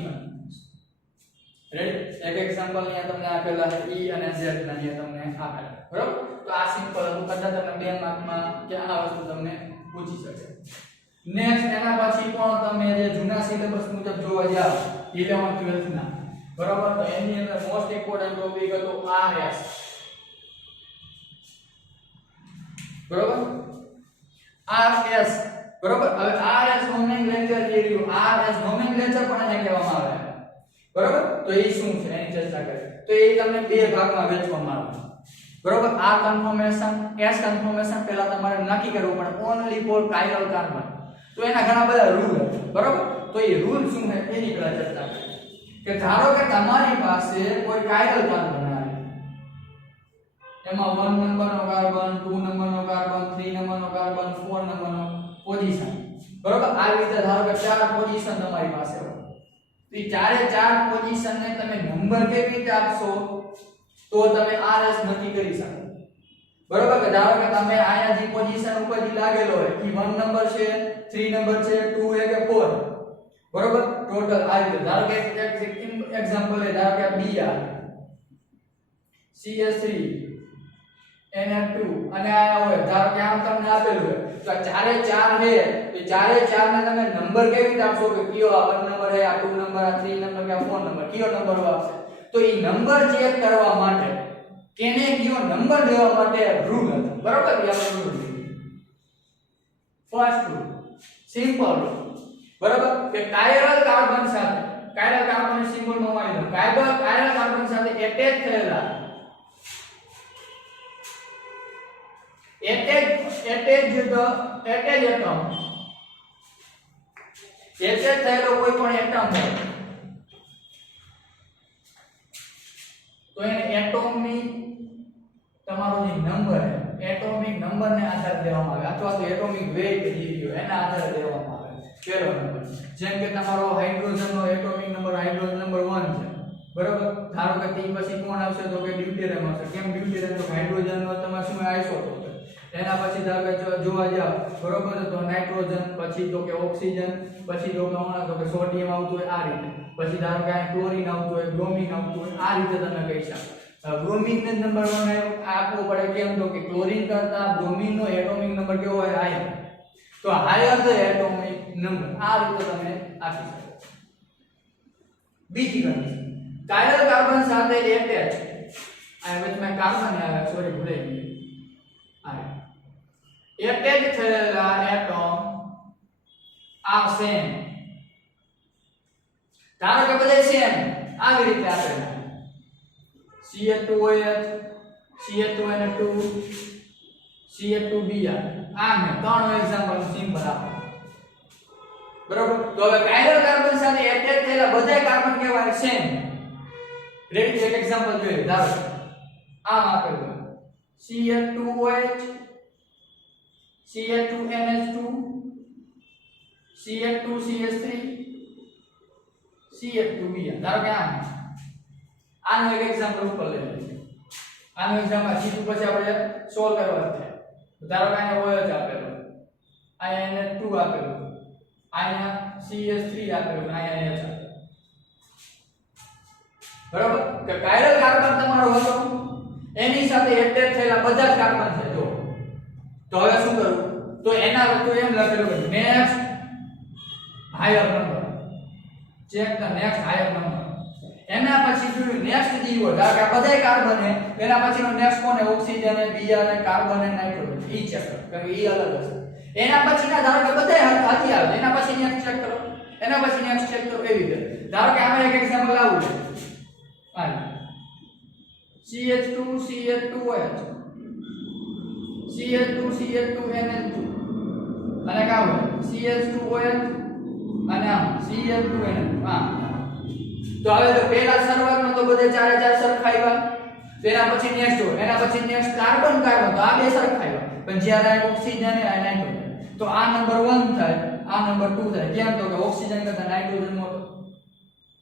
રેડી એક એક્ઝામ્પલ અહીંયા તમને આપેલા છે E અને Z ના અહીંયા તમને આપેલા બરાબર તો આ સિમ્પલ હતું કદાચ તમને 2 માર્કમાં કે આ વસ્તુ તમને પૂછી શકે નેક્સ્ટ એના પછી પણ તમે જે જૂના સિલેબસ મુજબ જોવા જાવ 11th 12th ના બરાબર તો એની અંદર મોસ્ટ ઇમ્પોર્ટન્ટ ટોપિક હતો RS બરાબર RS બરાબર હવે RS nomenclature theory RS nomenclature પણ એને કહેવામાં આવે બરાબર તો એ શું છે એની ચર્ચા કરીએ તો એ તમને બે ભાગમાં વહેંચવામાં આવે બરાબર R કન્ફર્મેશન S કન્ફર્મેશન પહેલા તમારે નક્કી કરવું પડે ઓન્લી ફોર કાયરલ કાર્બન તો એના ઘણા બધા રૂલ છે બરાબર તો એ રૂલ શું છે એની પહેલા ચર્ચા કરીએ કે ધારો કે તમારી પાસે કોઈ કાયરલ કાર્બન આવે એમાં 1 નંબરનો કાર્બન 2 નંબરનો કાર્બન 3 નંબરનો કાર્બન 4 નંબરનો પોઝિશન બરાબર આ રીતે ધારો કે ચાર પોઝિશન તમારી પાસે હોય તો એ ચારે ચાર પોઝિશન ને તમે નંબર કેવી રીતે આપશો તો તમે RS નક્કી કરી શકો બરાબર કે ધારો કે તમે આયા જે પોઝિશન ઉપર જે લાગેલો હોય એ 1 નંબર છે 3 નંબર છે 2 છે કે 4 બરાબર ટોટલ આ રીતે ધારો કે એક્ઝામ્પલ લે ધારો કે Br CS3 NR2 અને આ હોય ધારો કે આમ તમને આપેલું હોય તો ચારે ચાર છે તો ચારે ચાર ને તમે નંબર કેવી રીતે આપશો કે કયો આ 1 નંબર છે આ 2 નંબર આ 3 નંબર કે આ 4 નંબર કયો નંબર આપશે તો એ નંબર ચેક કરવા માટે કેને કયો નંબર દેવા માટે રૂલ હતો બરાબર એ આપણે rule first rule simple rule બરાબર કે કાયરલ કાર્બન સિમ્બોલ માં માની લો કાયરલ કાર્બન સાથે એટેચ થયેલા attach થયેલો કોઈ પણ એટમ હોય તો એને એટોમિક તમારો જે નંબર છે એટોમિક નંબર ને આધારે દેવામાં આવે અથવા તો એટોમિક વેઇટ જે રહ્યો એના આધારે દેવામાં આવે પહેલો નંબર જેમ કે તમારો હાઇડ્રોજન નો એટોમિક નંબર હાઇડ્રોજન નંબર 1 છે બરાબર ધારો કે તે પછી કોણ આવશે તો કે ડ્યુટેરિયમ આવશે કેમ ડ્યુટેરિયમ તો હાઇડ્રોજન નો તમારે શું આઇસોટોપ એના પછી ધારો કે જોવા જાવ બરોબર તો નાઇટ્રોજન પછી તો કે ઓક્સિજન પછી તો કે સોડિયમ આવતું હોય આ રીતે પછી ધારો કે આ ક્લોરીન આવતું હોય બ્રોમિન આવતું હોય આ રીતે તમે કહી શકો બ્રોમિન ને નંબર 1 આપવો પડે કેમ તો કે ક્લોરીન કરતા બ્રોમિન નો એટોમિક નંબર કેવો હોય હાયર તો હાયર ધ એટોમિક નંબર આ રીતે તમે આપી શકો બીજી કન્ડિશન કાયરલ કાર્બન સાથે એટેચ આ વચમાં કાર્બન આવે સોરી ભૂલાઈ ગયું આ એટેચ થયેલા એટમ આ સેમ ધારો કે બધે સેમ આવી રીતે આપેલા Ca2OH Ca2Na2 Ca2Br આ મે ત્રણ એક્ઝામ્પલ સિમ્પલ આપો બરાબર તો હવે કાયરલ કાર્બન સાથે એટેચ થયેલા બધા કાર્બન કેવા સેમ રેડી એક એક્ઝામ્પલ જોઈએ ધારો આમ આપેલું CH2OH CH2NH2 CH2CH3 CH2Br ધારો કે આનો એક એક્ઝામ્પલ ઉપર લઈ લઈએ આનો એક્ઝામ્પલ સીધું પછી આપણે સોલ્વ કરવા છે તો ધારો કે અહીંયા OH આપેલો અહીંયા NH2 આપેલો અહીંયા CH3 આપેલું અહીંયા H આપેલું બરાબર કે કાયરલ કાર્બન તમારો હતો એની સાથે એટેચ થયેલા બધા જ કાર્બન છે જો તો હવે શું કરું તો એના તો એમ લખેલું કે next higher number check the next higher number એના પછી જોયું નેક્સ્ટ જીવો ધારો કે બધા કાર્બન છે એના પછીનો નેક્સ્ટ કોને ઓક્સિજન ને Br ને કાર્બન ને નાઇટ્રોજન ઈ ચેક કરો કારણ કે ઈ અલગ હશે એના પછીના ધારો કે બધા હાથી આવે એના પછી નેક્સ્ટ ચેક કરો એના પછી નેક્સ્ટ ચેક કરો એવી રીતે ધારો કે આમાં એક એક્ઝામ્પલ આવું છે CH2 CH2OH CH2 CH2NH2 અને કામ CH2OH અને આમ CH2NH2 તો હવે તો પહેલા શરૂઆતમાં તો બધે ચારે ચાર સરખાવ્યા તેના પછી નેક્સ્ટ હોય એના પછી નેક્સ્ટ કાર્બન કાર્બન તો આ બે સરખાવ્યા પણ જ્યારે ઓક્સિજન અને નાઇટ્રોજન તો આ નંબર 1 થાય આ નંબર 2 થાય કેમ તો કે ઓક્સિજન કરતા નાઇટ્રોજન મોટો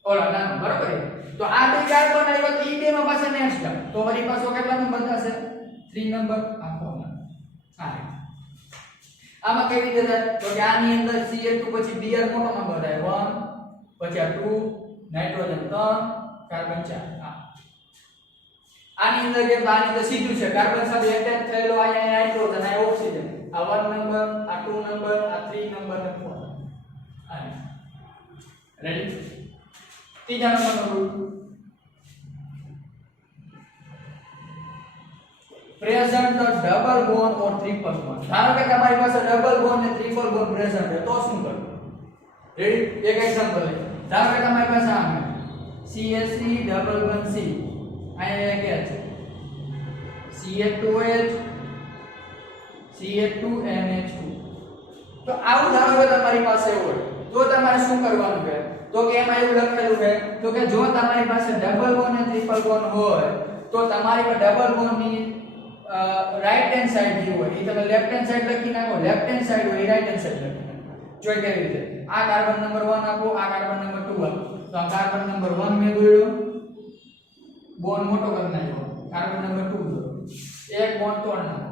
ઓલા નાનો બરાબર તો આ બે કાર્બન આવ્યો તો ઈ બે માં પાછા નેક્સ્ટ તો વળી પાછો કેટલા નંબર થશે 3 નંબર આખો આમાં કેવી રીતે થાય તો કે આની અંદર Cl2 પછી Br મોટો નંબર થાય 1 પછી આ 2 નાઇટ્રોજન 3 કાર્બન 4 આની અંદર કે આની અંદર સીધું છે કાર્બન સાથે એટેચ થયેલો આ નાઇટ્રોજન આ ઓક્સિજન આ 1 નંબર આ 2 નંબર આ 3 નંબર ને 4 રેડી ત્રીજા નંબરનો rule present the double bond or triple bond ધારો કે તમારી પાસે ડબલ બોન્ડ ને ટ્રિપલ બોન્ડ પ્રેઝન્ટ છે તો શું કરવું રેડી એક એક્ઝામ્પલ લે ધારો કે તમારી પાસે આ CH3 ડબલ બોન્ડ C અહીંયા એક છે CH2OH CH2NH2 તો આવું ધારો કે તમારી પાસે હોય તો તમારે શું કરવાનું છે તો કે એમાં એવું લખેલું છે તો કે જો તમારી પાસે ડબલ બોન્ડ અને ટ્રિપલ બોન્ડ હોય તો તમારી પાસે ડબલ બોન્ડ ની રાઈટ હેન્ડ સાઈડ જે હોય એ તમે લેફ્ટ હેન્ડ સાઈડ લખી નાખો લેફ્ટ હેન્ડ સાઈડ હોય એ રાઈટ હેન્ડ સાઈડ લખી નાખો જોઈ કેવી રીતે આ કાર્બન નંબર 1 આપો આ કાર્બન નંબર 2 આપો તો આ કાર્બન નંબર 1 મે દોડ્યો બોન્ડ મોટો કરી નાખ્યો કાર્બન નંબર 2 દોડ્યો એક બોન્ડ તોડ નાખો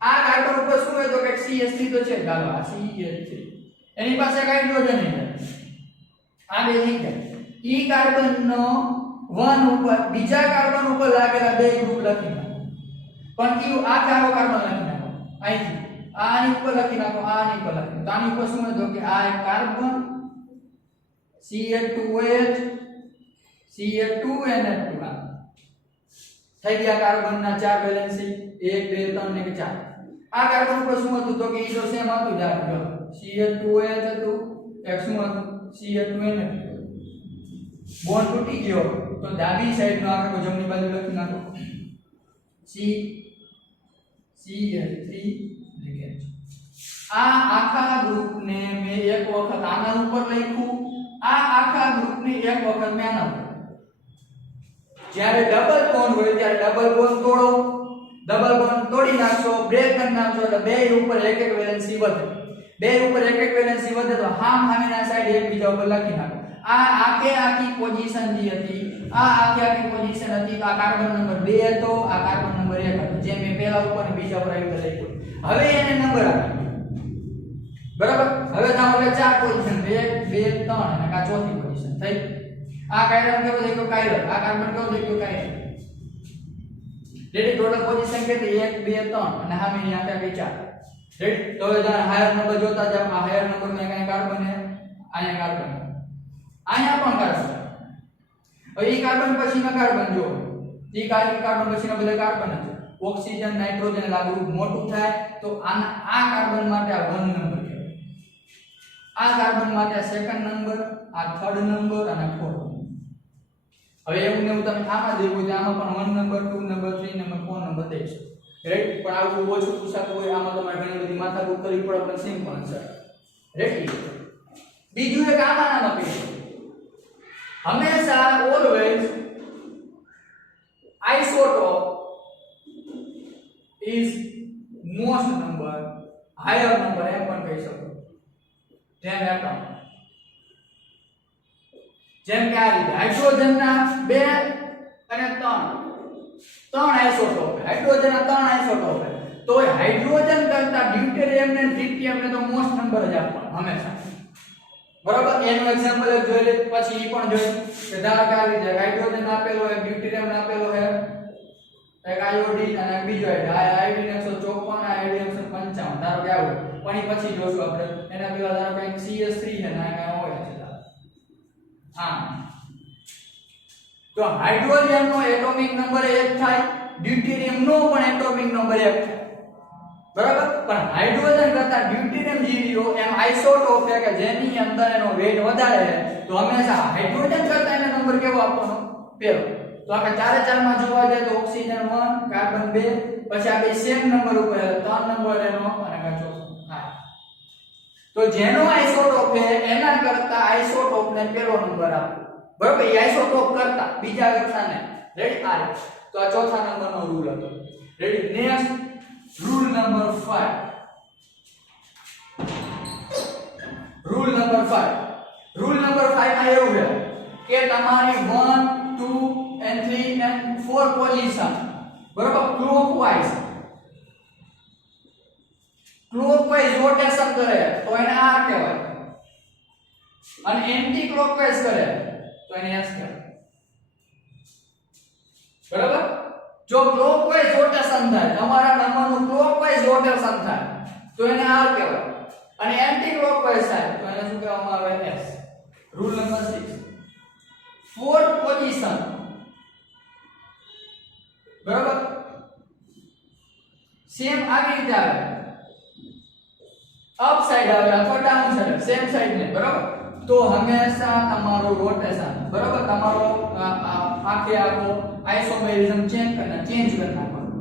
આ કાર્બન ઉપર શું હોય તો કે CH3 તો છે ચાલો આ CH3 એની પાસે હાઇડ્રોજન છે આ બે થઈ ગયા ઈ કાર્બન નો 1 ઉપર બીજા કાર્બન ઉપર લાગેલા બે ગ્રુપ લખી નાખો પણ કયું આ ચારો કાર્બન લખી નાખો અહીંથી આની ઉપર લખી નાખો આની ઉપર લખી તો આની ઉપર શું હોય તો કે આ એક કાર્બન CH2OH CH2NH2 થઈ ગયા કાર્બન ના 4 વેલેન્સી 1 2 3 ને 4 આ કાર્બન ઉપર શું હતું તો કે ઈ જો સેમ હતું જ CH2OH હતું એક શું હતું CH2NH2 બોન્ડ તૂટી ગયો તો ડાબી સાઈડ નો આખો જમણી બાજુ લખી નાખો CH3 લખે આ આખા ગ્રુપ ને મે એક વખત આના ઉપર લખ્યું આ આખા ગ્રુપ ને એક વખત મે આના ઉપર જ્યારે ડબલ બોન્ડ હોય ત્યારે ડબલ બોન્ડ તોડો ડબલ બોન્ડ તોડી નાખશો બ્રેક કરી નાખશો એટલે બે ઉપર એક એક વેલેન્સી વધે બે ઉપર એક એક વેલેન્સી વધે તો સામેના સાઈડ એકબીજા ઉપર લખી નાખો આ આખી પોઝિશન જે હતી આ આખી પોઝિશન હતી આ કાર્બન નંબર 2 હતો આ કાર્બન નંબર 1 હતો જે મે પહેલા ઉપર અને બીજા ઉપર આવી લખ્યું હવે એને નંબર આપી બરાબર હવે તમારે ચાર પોઝિશન 1 2 3 અને આ ચોથી પોઝિશન થઈ આ કાર્બન કેવો થઈ ગયો કાયરલ આ કાર્બન કેવો થઈ ગયો કાયરલ રેડી ટોટલ પોઝિશન કેટલી 1 2 3 અને સામેની આખી 4 રેડી તો હવે હાયર નંબર જોતા જાવ આ હાયર નંબર માં કઈ કાર્બન છે અહીંયા કાર્બન અહીંયા પણ કાર્બન હવે ઈ કાર્બન પછીનો કાર્બન જો ઈ કાર્બન પછીનો બધા કાર્બન છે ઓક્સિજન નાઇટ્રોજન આ ગ્રુપ મોટું થાય તો આ કાર્બન માટે આ 1 નંબર કહેવાય આ કાર્બન માટે આ સેકન્ડ નંબર આ થર્ડ નંબર અને ફોર્થ હવે એવું ને તમે આમાં દેવું છે આમાં પણ 1 નંબર 2 નંબર 3 નંબર 4 નંબર દેશો રાઈટ પણ આવું ઓછું પૂછાતું હોય આમાં તમારે ઘણી બધી માથાકૂટ કરવી પડે પણ સિમ્પલ આન્સર રેડી બીજું એક આમાં નામ આપી હંમેશા always isotope is most number, higher number એમ પણ કહી શકો 10 એટમ. જેમ કે આ રીતે હાઇડ્રોજનના 2 અને 3 આઇસોટોપ, હાઇડ્રોજનના 3 આઇસોટોપ તો હાઇડ્રોજન કરતા ડ્યુટેરિયમ ને ટ્રિટિયમ ને તો મોસ્ટ નંબર જ આપવાનો હંમેશા. બરાબર, એનું એક્ઝામ્પલ એક જોઈ લે, પછી ઈ પણ જોઈ કે ધારો કે આ રીતે હાઇડ્રોજન આપેલો છે, ડ્યુટેરિયમ આપેલો છે, એક આયોડીન અને બીજો આયોડીન 154 આયોડીન 155, ધારો કે આવું. પણ ઈ પછી જોશું આપણે. એના પેલા ધારો કે CS3 છે ને આ હોય છે. હા, તો હાઇડ્રોજન નો એટોમિક નંબર 1 થાય, ડ્યુટેરિયમ નો પણ એટોમિક નંબર 1 થાય. બરાબર, પણ હાઇડ્રોજન કરતા ડ્યુટેરિયમ જીરો એમ આઇસોટોપ છે કે જેની અંદર એનો વેટ વધારે છે, તો હંમેશા હાઇડ્રોજન કરતા એનો નંબર કેવો આપવાનો? પહેલો. તો આપણે ચારે ચાર માં જોવા જાય તો ઓક્સિજન 1, કાર્બન 2, પછી આ બે સેમ નંબર ઉપર 3 નંબર એનો અને કાચો. હા, તો જેનો આઇસોટોપ છે એના કરતા આઇસોટોપ ને પહેલો નંબર આપો. બરાબર, એ આઇસોટોપ કરતા બીજા કરતા ને. રેડી? આ તો આ ચોથા નંબરનો રૂલ હતો. Ready? Next rule number 5. Rule number 5 માં એવું છે કે તમારી 1 2 and 3 and 4 પોઝિશન બરાબર ક્લોકવાઇઝ રોટેશન કરે તો એને R કહેવાય, અને એન્ટી ક્લોકવાઇઝ કરે તો એને S કહેવાય. બરાબર, જો ક્લોકવાઇઝ રોટેશન થાય, તમારા નંબરનું ક્લોકવાઇઝ રોટેશન થાય તો એને R કહેવાય, અને એન્ટી ક્લોકવાઇઝ થાય તો એને શું કહેવામાં આવે? S. Rule number 6, fourth position બરાબર સેમ આવી રીતે આવે, અપ સાઈડ આવે અથવા ડાઉન સાઈડ, સેમ સાઈડ ને. બરાબર, તો હંમેશા તમારું રોટેશન બરાબર તમારો આખે આખો આઇસોમેરિઝમ ચેન્જ કરી નાખવાનો.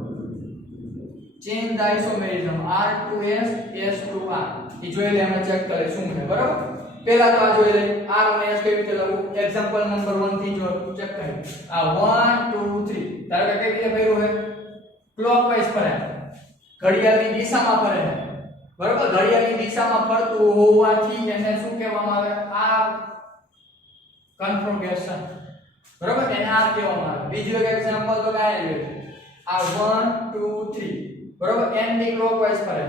Change the isomerism R to S, S to R. એ જોઈ લે, અમે ચેક કરે શું છે. બરાબર, પહેલા તો આ જોઈ લે R અને S કેવી રીતે લખવું. એક્ઝામ્પલ નંબર 1 થી જો ચેક કરી. આ 1 2 3 ધારો કે કેવી રીતે કર્યું છે? ક્લોકવાઇઝ ફરે, ઘડિયાળની દિશામાં ફરે. બરાબર, ઘડિયાળની દિશામાં ફરતું હોવાથી એને શું કહેવામાં આવે? આ કન્ફર્મેશન. બરાબર, એને R કહેવામાં આવે. બીજું એક એક્ઝામ્પલ તો કાય છે આ 1 2 3 બરાબર એન્ટી ક્લોકવાઇઝ ફરે,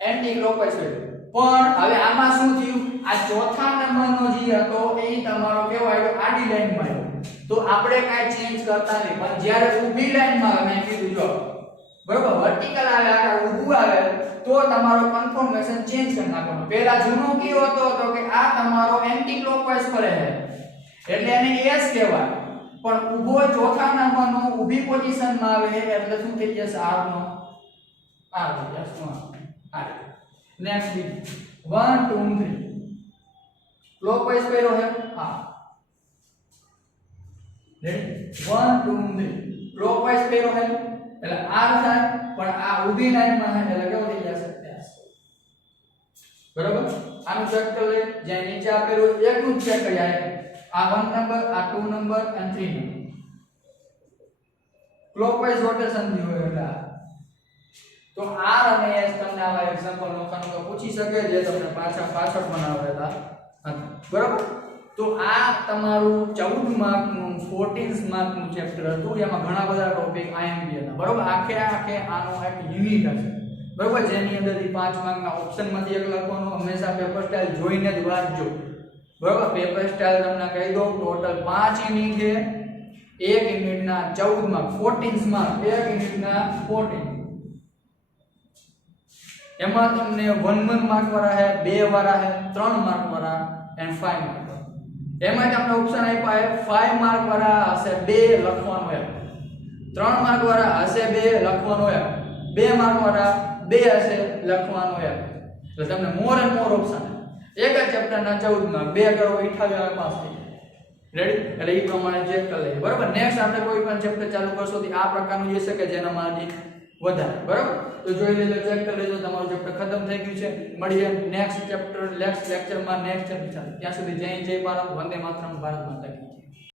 એન્ટી ક્લોકવાઇઝ ફરે. પણ હવે આમાં શું થયું? આ ચોથા નંબરનો જે હતો એ તમારો કેવો આવ્યો? આડી લાઈનમાં આવ્યો. તો આપણે કાઈ ચેન્જ કરતા નહીં, પણ જ્યારે ઊભી લાઈનમાં આવે, મેં કીધું જો બરાબર વર્ટિકલ આવે આ ઊભું આવે તો તમારો કન્ફર્મેશન ચેન્જ કરી નાખવાનો. પહેલા જૂનો કયો હતો તો કે આ તમારો એન્ટી ક્લોકવાઇઝ ફરે છે એટલે એને S કહેવાય, પણ ઊભો ચોથા નંબરનો ઊભી પોઝિશનમાં આવે એટલે શું થઈ જશે? R નો R થઈ જશે. R. નેક્સ્ટ 1 2 3 ક્લોકવાઇઝ કર્યો છે. હા, રેડી? 1 2 3 ક્લોકવાઇઝ કર્યો છે એટલે R થાય, પણ આ ઊભી લાઈનમાં છે એટલે કેવો થઈ જશે? S. બરાબર, આનું ચેક કરી લે. જ્યાં નીચે આપેલું એકનું ચેક કરી આ 1 નંબર, આ 2 નંબર અને 3 નંબર ક્લોકવાઇઝ રોટેશન થી હોય એટલે તો R અને S તમને આવા એક્ઝામ્પલ નોખાનું તો પૂછી શકે જે તમને પાછળ બનાવેલા હતા. બરાબર, તો આ તમારું 14 માર્કનું 14 માર્કનું ચેપ્ટર હતું. એમાં ઘણા બધા ટોપિક IMP હતા. બરાબર, આખે આનો એક યુનિટ હશે. બરાબર, જેની અંદરથી 5 માર્કના ઓપ્શનમાંથી એક લખવાનું. હંમેશા પેપર સ્ટાઇલ જોઈને જ વાંચજો. બરાબર, પેપર સ્ટાઇલ તમને કહી દઉં ટોટલ 5 યુનિટ છે. 1 યુનિટના 14 માર્ક, 14 માર્ક, 1 યુનિટના 14. એમાં તમને 1 માર્ક વાળા છે, 2 વાળા છે, 3 માર્ક વાળા એન્ડ 5 માર્ક. એમાં તમને ઓપ્શન આપ્યા છે 5 માર્ક વાળા હશે 2 લખવાનું છે, 3 માર્ક વાળા હશે 2 લખવાનું છે, 2 માર્ક વાળા 2 હશે લખવાનું છે. એટલે તમને મોર એન્ડ મોર ઓપ્શન. એક જ ચેપ્ટરના 14 માર્ક, 2 કરો 28 આવે પાસ થઈ. રેડી? એટલે એ પ્રમાણે ચેક કરી લઈએ. બરાબર, નેક્સ્ટ આપણે કોઈ પણ ચેપ્ટર ચાલુ કરશો તો આ પ્રકારનું જે છે કે જેના માર્જિન વધારે. બરાબર, તો જોઈ લેજો, ચેક કરી લેજો. તમારું ચેપ્ટર ખતમ થઈ ગયું છે. મળીએ નેક્સ્ટ ચેપ્ટર નેક્સ્ટ લેક્ચરમાં નેક્સ્ટ ચેપ્ટર. ત્યાં સુધી જય ભારત, વંદે માતરમ, ભારત માતા.